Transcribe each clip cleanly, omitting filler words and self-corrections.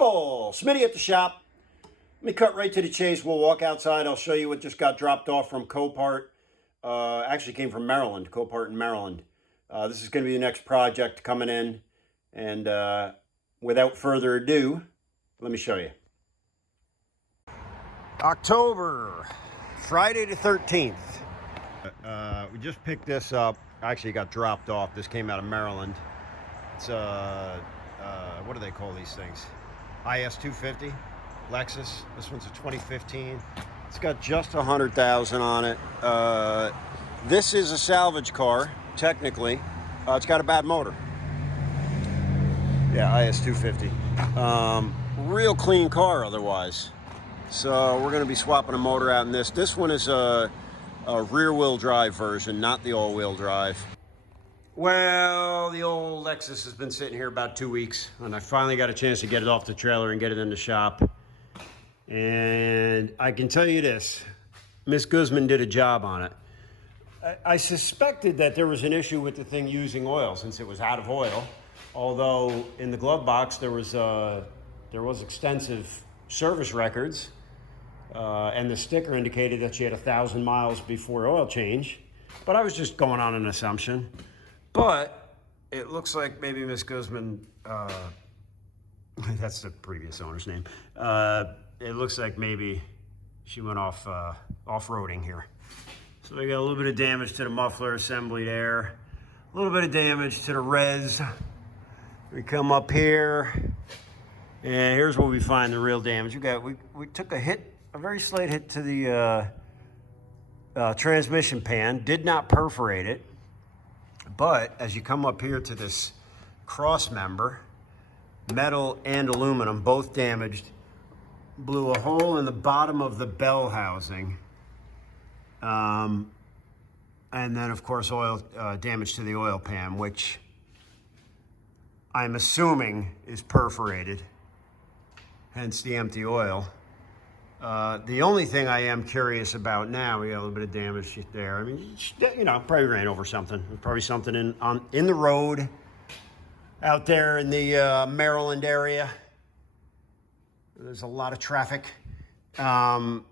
people, Smitty at the shop. Let me cut right to the chase. We'll walk outside. I'll show you what just got dropped off from Copart. Actually came from Maryland, Copart in Maryland. This is going to be the next project coming in. And without further ado, let me show you. October, Friday the 13th. We just picked this up. Actually got dropped off. This came out of Maryland. It's what do they call these things? iS250, Lexus. This one's a 2015. It's got just 100,000 on it. This is a salvage car, technically. It's got a bad motor. Yeah, iS250. Real clean car otherwise. So we're going to be swapping a motor out in this. This one is a rear-wheel drive version, not the all-wheel drive. Well, the old Lexus has been sitting here about 2 weeks, and I finally got a chance to get it off the trailer and get it in the shop. And I can tell you this, Miss Guzman did a job on it. I suspected that there was an issue with the thing using oil since it was out of oil, although in the glove box there was extensive service records, and the sticker indicated that she had 1,000 miles before oil change. But I was just going on an assumption. But it looks like maybe Miss Guzman, that's the previous owner's name. It looks like maybe she went off-roading here. So we got a little bit of damage to the muffler assembly there. A little bit of damage to the res. We come up here, and here's where we find the real damage. We took a hit, a very slight hit to the transmission pan. Did not perforate it. But as you come up here to this cross member, metal and aluminum, both damaged, blew a hole in the bottom of the bell housing. And then, of course, oil damage to the oil pan, which I'm assuming is perforated, hence the empty oil. The only thing I am curious about now, we got a little bit of damage there. I mean, you know, probably ran over something. Probably something in the road out there in the Maryland area. There's a lot of traffic. I'm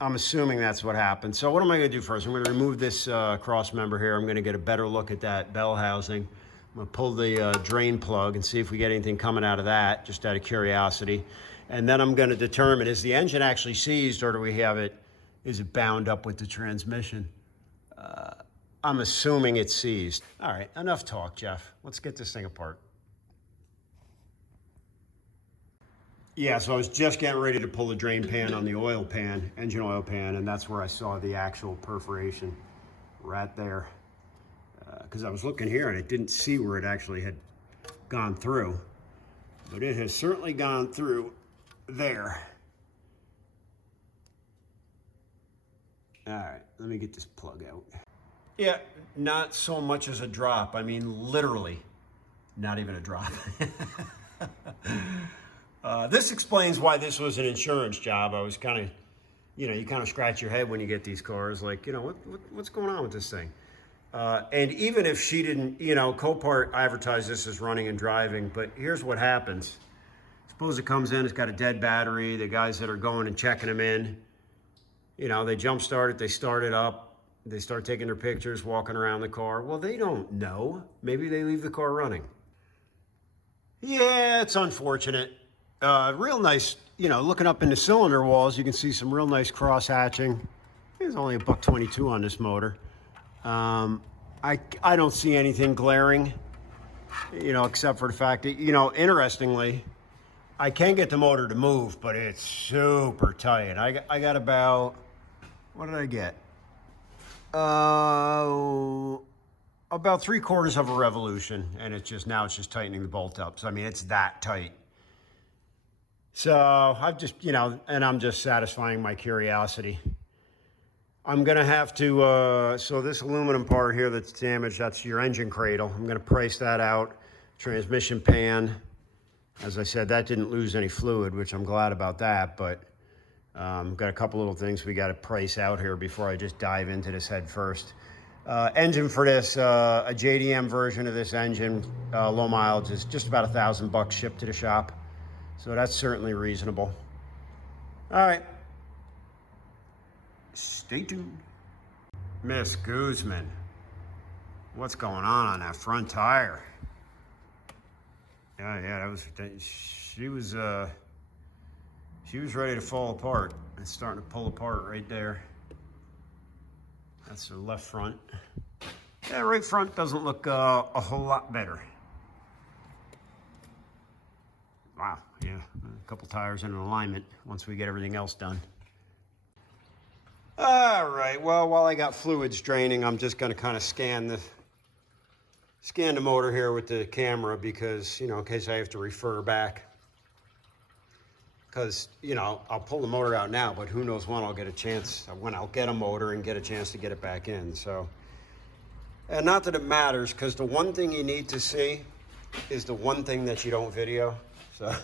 assuming that's what happened. So what am I going to do first? I'm going to remove this cross member here. I'm going to get a better look at that bell housing. I'm going to pull the drain plug and see if we get anything coming out of that, just out of curiosity. And then I'm going to determine, is the engine actually seized, or do we have it, is it bound up with the transmission? I'm assuming it's seized. All right, enough talk, Jeff. Let's get this thing apart. Yeah, so I was just getting ready to pull the drain pan on the oil pan, engine oil pan, and that's where I saw the actual perforation right there. Because I was looking here and I didn't see where it actually had gone through. But it has certainly gone through there. All right, let me get this plug out. Yeah, not so much as a drop. I mean, literally, not even a drop. This explains why this was an insurance job. I was kind of, you know, you kind of scratch your head when you get these cars, like, you know, what's going on with this thing? And even if she didn't, you know, Copart advertised this as running and driving, but here's what happens. Suppose it comes in, it's got a dead battery. The guys that are going and checking them in, you know, they jump start it, they start it up, they start taking their pictures, walking around the car. Well, they don't know. Maybe they leave the car running. Yeah, it's unfortunate. Real nice, you know, looking up in the cylinder walls, you can see some real nice cross hatching. There's only a $122 on this motor. I don't see anything glaring, you know, except for the fact that, you know, interestingly, I can get the motor to move, but it's super tight. I got about, what did I get? About 3/4 of a revolution, and it's just tightening the bolt up. So, I mean, it's that tight. So I've just, you know, and I'm just satisfying my curiosity. I'm going to have to, so this aluminum part here that's damaged, that's your engine cradle. I'm going to price that out. Transmission pan. As I said, that didn't lose any fluid, which I'm glad about that, but got a couple little things we got to price out here before I just dive into this head first. Engine for this, a JDM version of this engine, low mileage, is just about $1,000 shipped to the shop. So that's certainly reasonable. All right. Stay tuned. Miss Guzman, what's going on that front tire? Yeah, that was, she was ready to fall apart. It's starting to pull apart right there. That's the left front. Yeah, right front doesn't look a whole lot better. Wow, yeah, a couple tires in alignment once we get everything else done. All right, well, while I got fluids draining, I'm just gonna kind of scan the motor here with the camera because, you know, in case I have to refer back. Because, you know, I'll pull the motor out now, but who knows when I'll get a motor and get a chance to get it back in, so. And not that it matters, because the one thing you need to see is the one thing that you don't video, so.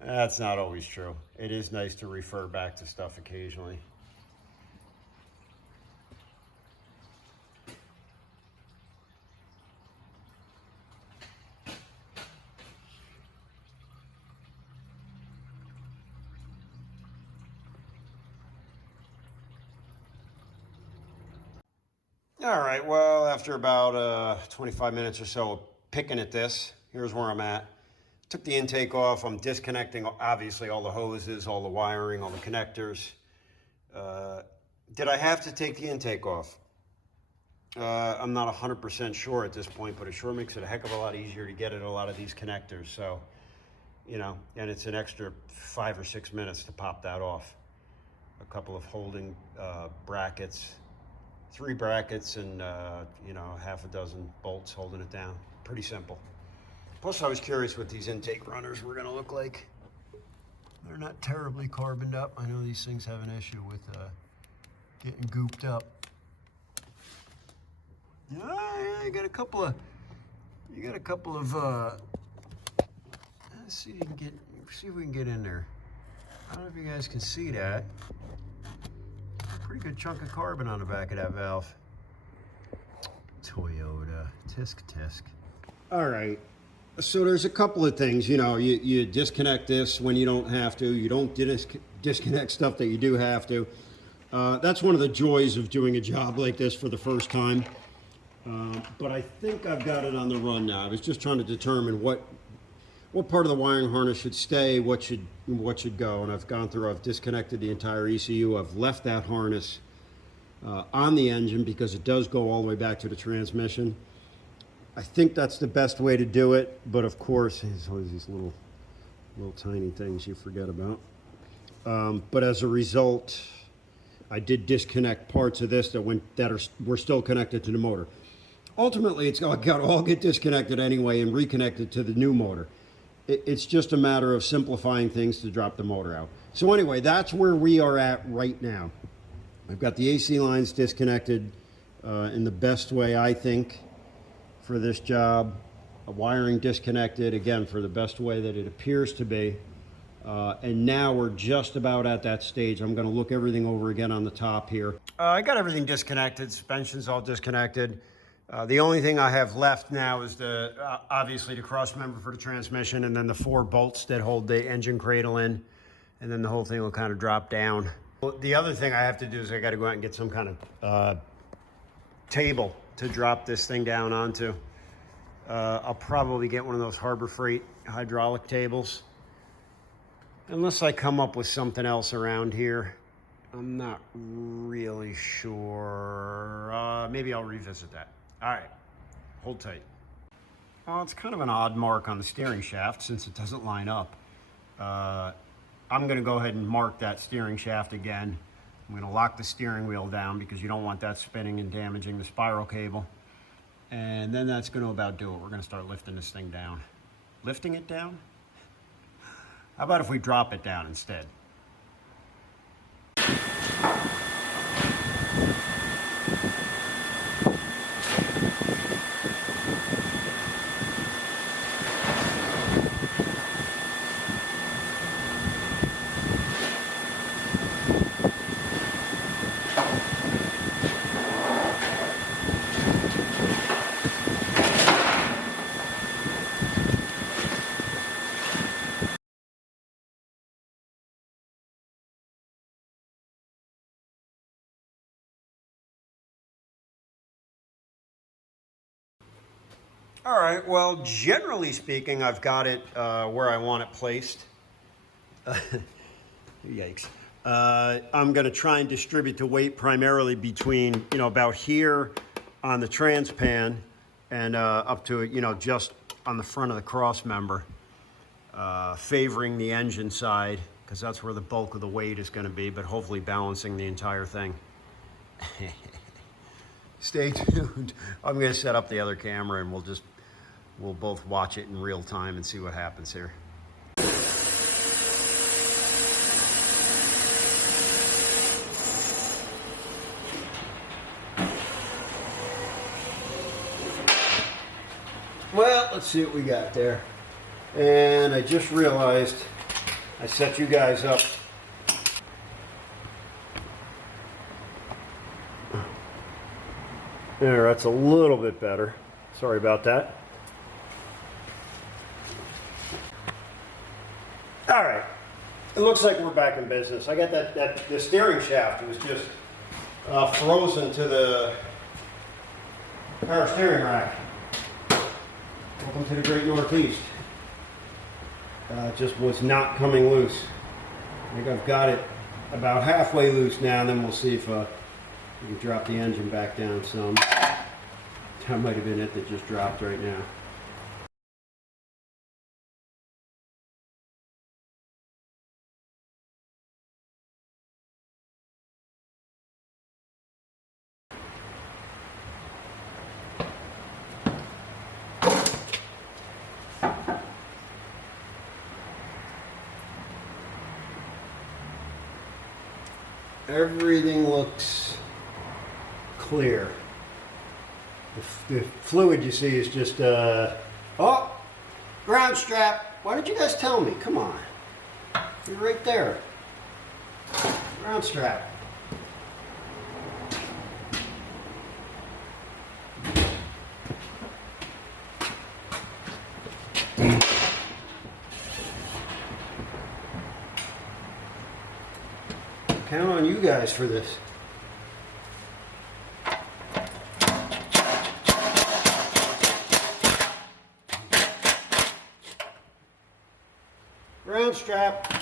That's not always true. It is nice to refer back to stuff occasionally. All right, well, after about 25 minutes or so of picking at this, here's where I'm at. Took the intake off. I'm disconnecting, obviously, all the hoses, all the wiring, all the connectors. Did I have to take the intake off? I'm not 100% sure at this point, but it sure makes it a heck of a lot easier to get at a lot of these connectors. So, you know, and it's an extra 5 or 6 minutes to pop that off. A couple of holding brackets. 3 brackets and, you know, half a dozen bolts holding it down. Pretty simple. Plus, I was curious what these intake runners were going to look like. They're not terribly carboned up. I know these things have an issue with getting gooped up. You got a couple of, let's see if we can get in there. I don't know if you guys can see that. Pretty good chunk of carbon on the back of that valve. Toyota, tisk. All right, so there's a couple of things, you know, you disconnect this when you don't have to, you don't disconnect stuff that you do have to. That's one of the joys of doing a job like this for the first time. But I think I've got it on the run now. I was just trying to determine what part of the wiring harness should stay, what should go, and I've disconnected the entire ECU. I've left that harness on the engine because it does go all the way back to the transmission. I think that's the best way to do it, but of course, there's always these little tiny things you forget about. But as a result, I did disconnect parts of this that were still connected to the motor. Ultimately, it's got to all get disconnected anyway and reconnected to the new motor. It's just a matter of simplifying things to drop the motor out. So anyway, that's where we are at right now. I've got the AC lines disconnected in the best way, I think, for this job. Wiring disconnected, again, for the best way that it appears to be. And now we're just about at that stage. I'm going to look everything over again on the top here. I got everything disconnected. Suspension's all disconnected. The only thing I have left now is obviously the cross member for the transmission, and then the 4 bolts that hold the engine cradle in, and then the whole thing will kind of drop down. The other thing I have to do is I got to go out and get some kind of table to drop this thing down onto. I'll probably get one of those Harbor Freight hydraulic tables. Unless I come up with something else around here. I'm not really sure. Maybe I'll revisit that. All right, hold tight. Well, it's kind of an odd mark on the steering shaft since it doesn't line up. I'm gonna go ahead and mark that steering shaft again. I'm gonna lock the steering wheel down because you don't want that spinning and damaging the spiral cable. And then that's gonna about do it. We're gonna start lifting this thing down. Lifting it down? How about if we drop it down instead? All right, well, generally speaking, I've got it where I want it placed. Yikes. I'm going to try and distribute the weight primarily between, about here on the transpan and up to, just on the front of the cross member, favoring the engine side, because that's where the bulk of the weight is going to be, but hopefully balancing the entire thing. Stay tuned. I'm going to set up the other camera and we'll both watch it in real time and see what happens here. Well, let's see what we got there. And I just realized I set you guys up. There, that's a little bit better. Sorry about that. All right, it looks like we're back in business. I got the steering shaft was just frozen to the power steering rack. Welcome to the Great Northeast. It just was not coming loose. I think I've got it about halfway loose now, and then we'll see if we can drop the engine back down some. That might have been it that just dropped right now. Everything looks clear. The fluid you see is just, oh, ground strap. Why didn't you guys tell me? Come on. You're right there. Ground strap. Count on you guys for this. Ground strap.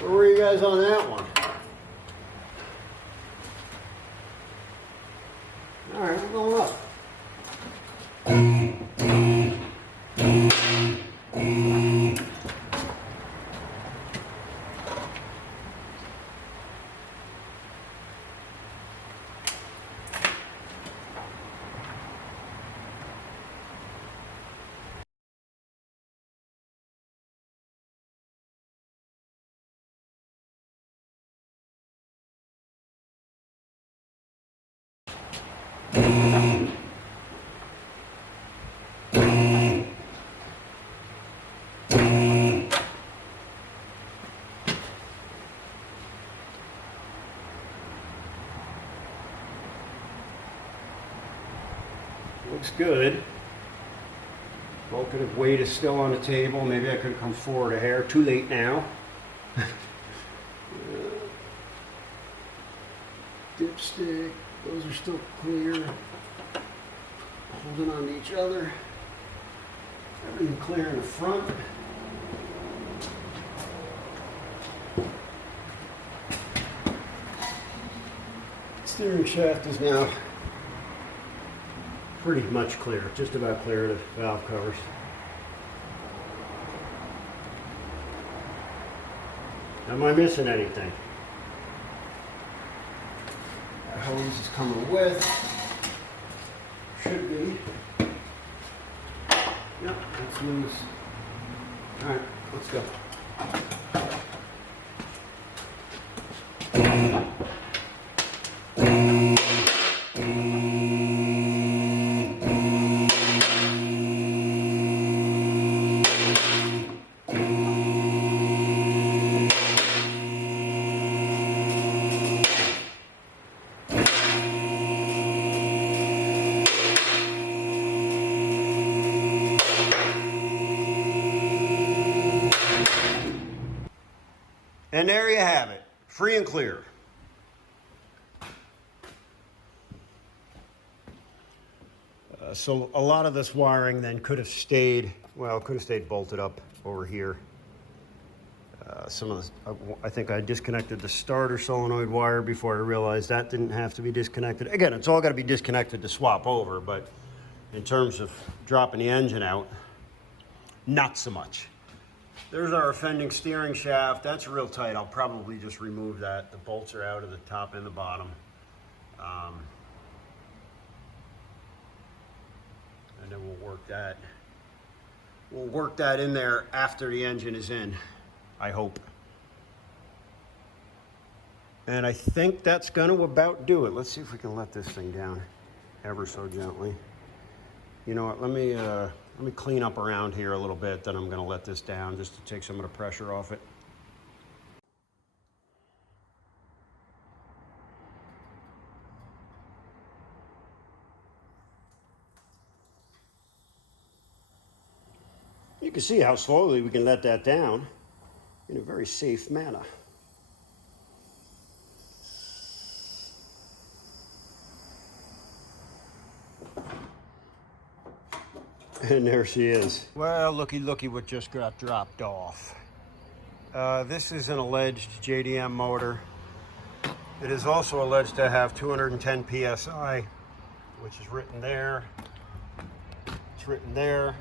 Where were you guys on that one? All right, we're going up. Looks good. Bulk of the weight is still on the table. Maybe I could have come forward a hair. Too late now. Dipstick. Those are still clear. Holding on to each other. Everything clear in the front. Steering shaft is now pretty much clear, just about clear of the valve covers. Am I missing anything? That hose is coming with. Should be. Yep, that's loose. Alright, let's go. And there you have it, free and clear. So a lot of this wiring then could have stayed, well, could have stayed bolted up over here. Some of the, I think I disconnected the starter solenoid wire before I realized that didn't have to be disconnected. Again, it's all got to be disconnected to swap over, but in terms of dropping the engine out, not so much. There's our offending steering shaft. That's real tight. I'll probably just remove that. The bolts are out of the top and the bottom. And then we'll work that. We'll work that in there after the engine is in, I hope. And I think that's going to about do it. Let's see if we can let this thing down ever so gently. You know what, let me clean up around here a little bit, then I'm going to let this down just to take some of the pressure off it. You can see how slowly we can let that down in a very safe manner. And there she is. Well, looky what just got dropped off. This is an alleged JDM motor. It is also alleged to have 210 PSI, which is written there. It's written there.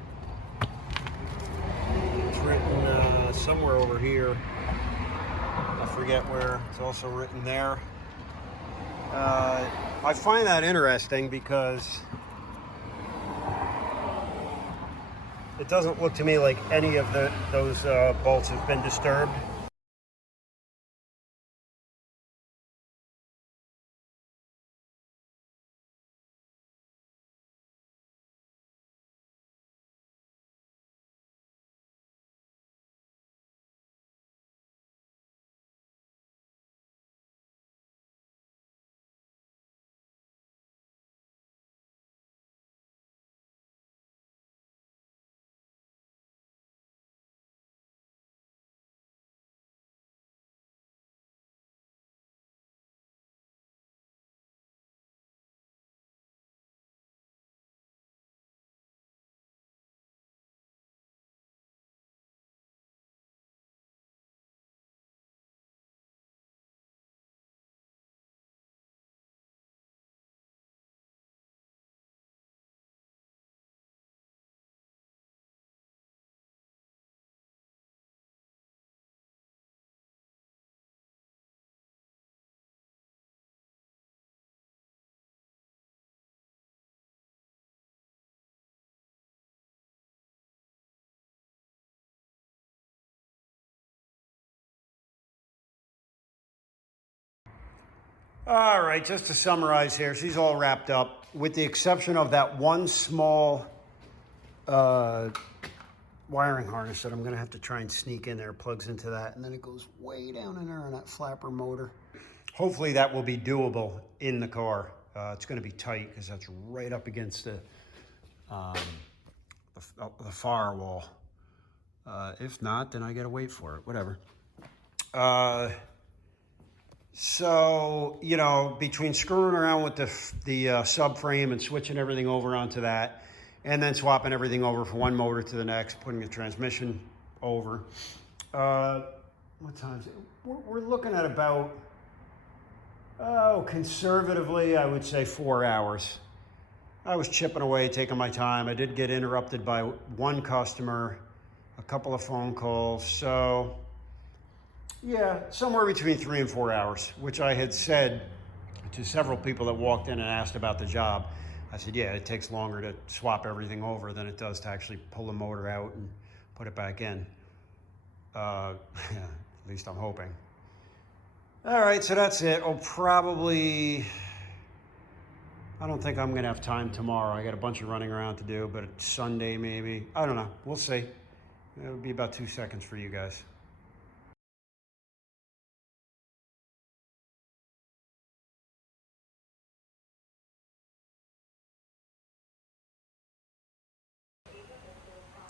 It's written somewhere over here. I forget where. It's also written there. I find that interesting because it doesn't look to me like any of those bolts have been disturbed. All right, just to summarize here, she's all wrapped up with the exception of that one small wiring harness that I'm gonna have to try and sneak in there. It plugs into that, and then it goes way down in there on that flapper motor. Hopefully that will be doable in the car. It's gonna be tight because that's right up against the firewall. If not, then I gotta wait for it, whatever. So, you know, between screwing around with the subframe and switching everything over onto that, and then swapping everything over from one motor to the next, putting the transmission over. What time is it? We're looking at about, conservatively, I would say 4 hours. I was chipping away, taking my time. I did get interrupted by one customer, a couple of phone calls, so yeah, somewhere between 3 and 4 hours, which I had said to several people that walked in and asked about the job. I said, yeah, it takes longer to swap everything over than it does to actually pull the motor out and put it back in. At least I'm hoping. All right, so that's it. I'll probably, I don't think I'm gonna have time tomorrow. I got a bunch of running around to do, but it's Sunday maybe. I don't know, we'll see. It'll be about 2 seconds for you guys.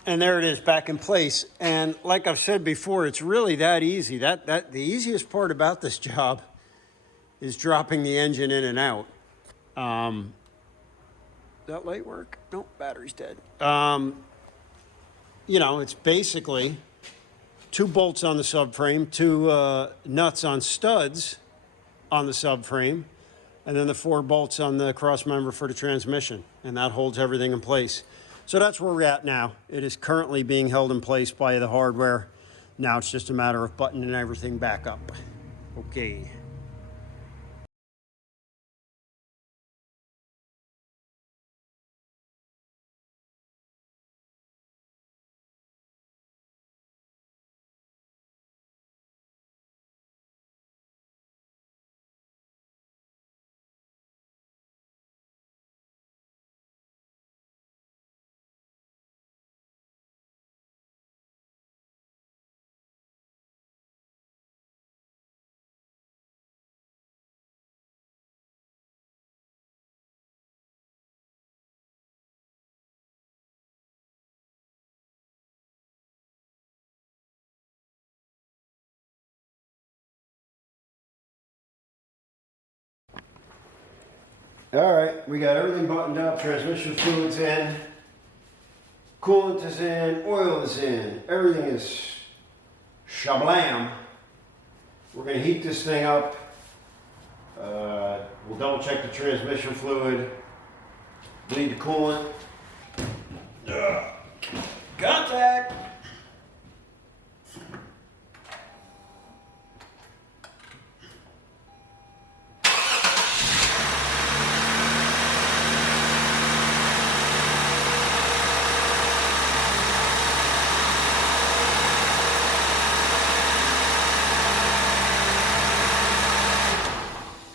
And there it is back in place. And like I've said before, it's really that easy. The easiest part about this job is dropping the engine in and out. that light work? Nope, battery's dead. You know, it's basically 2 bolts on the subframe, 2 nuts on studs on the subframe, and then the 4 bolts on the cross member for the transmission, and that holds everything in place. So that's where we're at now. It is currently being held in place by the hardware. Now it's just a matter of buttoning everything back up. Okay. All right, we got everything buttoned up. Transmission fluid's in, coolant is in, oil is in. Everything is shablam. We're gonna heat this thing up. We'll double check the transmission fluid, bleed the coolant. Contact!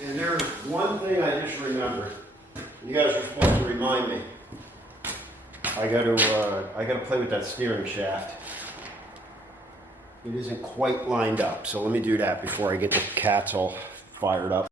And there's one thing I just remembered. You guys are supposed to remind me. I gotta play with that steering shaft. It isn't quite lined up, so let me do that before I get the cats all fired up.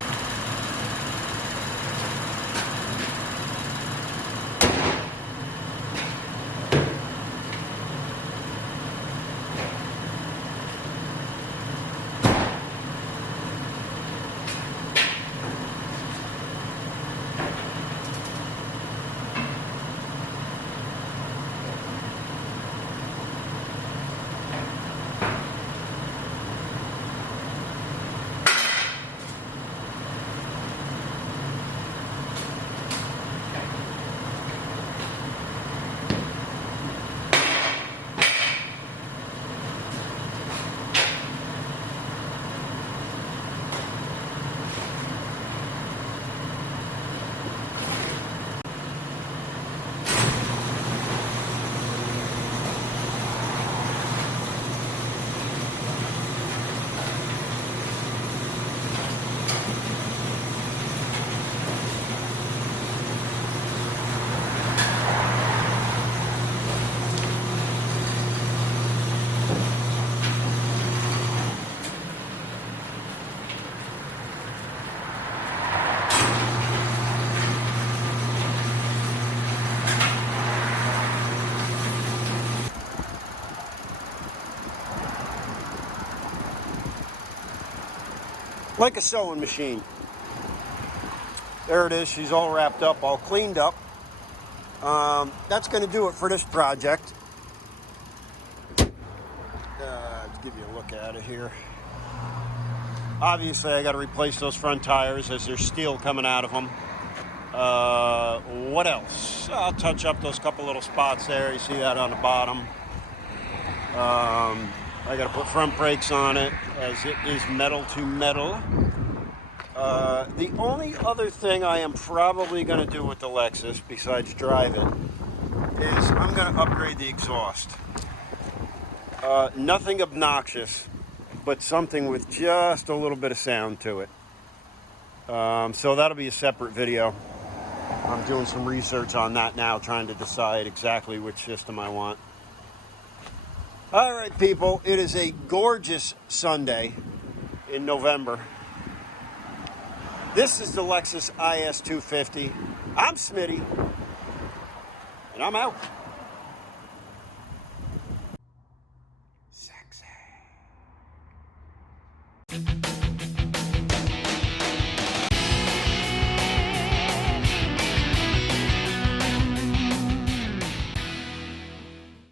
Like a sewing machine. There it is. She's all wrapped up, all cleaned up. That's going to do it for this project. Let's give you a look at it here. Obviously, I got to replace those front tires as there's steel coming out of them. What else? I'll touch up those couple little spots there. You see that on the bottom. I got to put front brakes on it as it is metal to metal. The only other thing I am probably going to do with the Lexus, besides drive it, is I'm going to upgrade the exhaust. Nothing obnoxious, but something with just a little bit of sound to it. So that'll be a separate video. I'm doing some research on that now, trying to decide exactly which system I want. All right, people, it is a gorgeous Sunday in November. This is the Lexus iS250. I'm Smitty, and I'm out.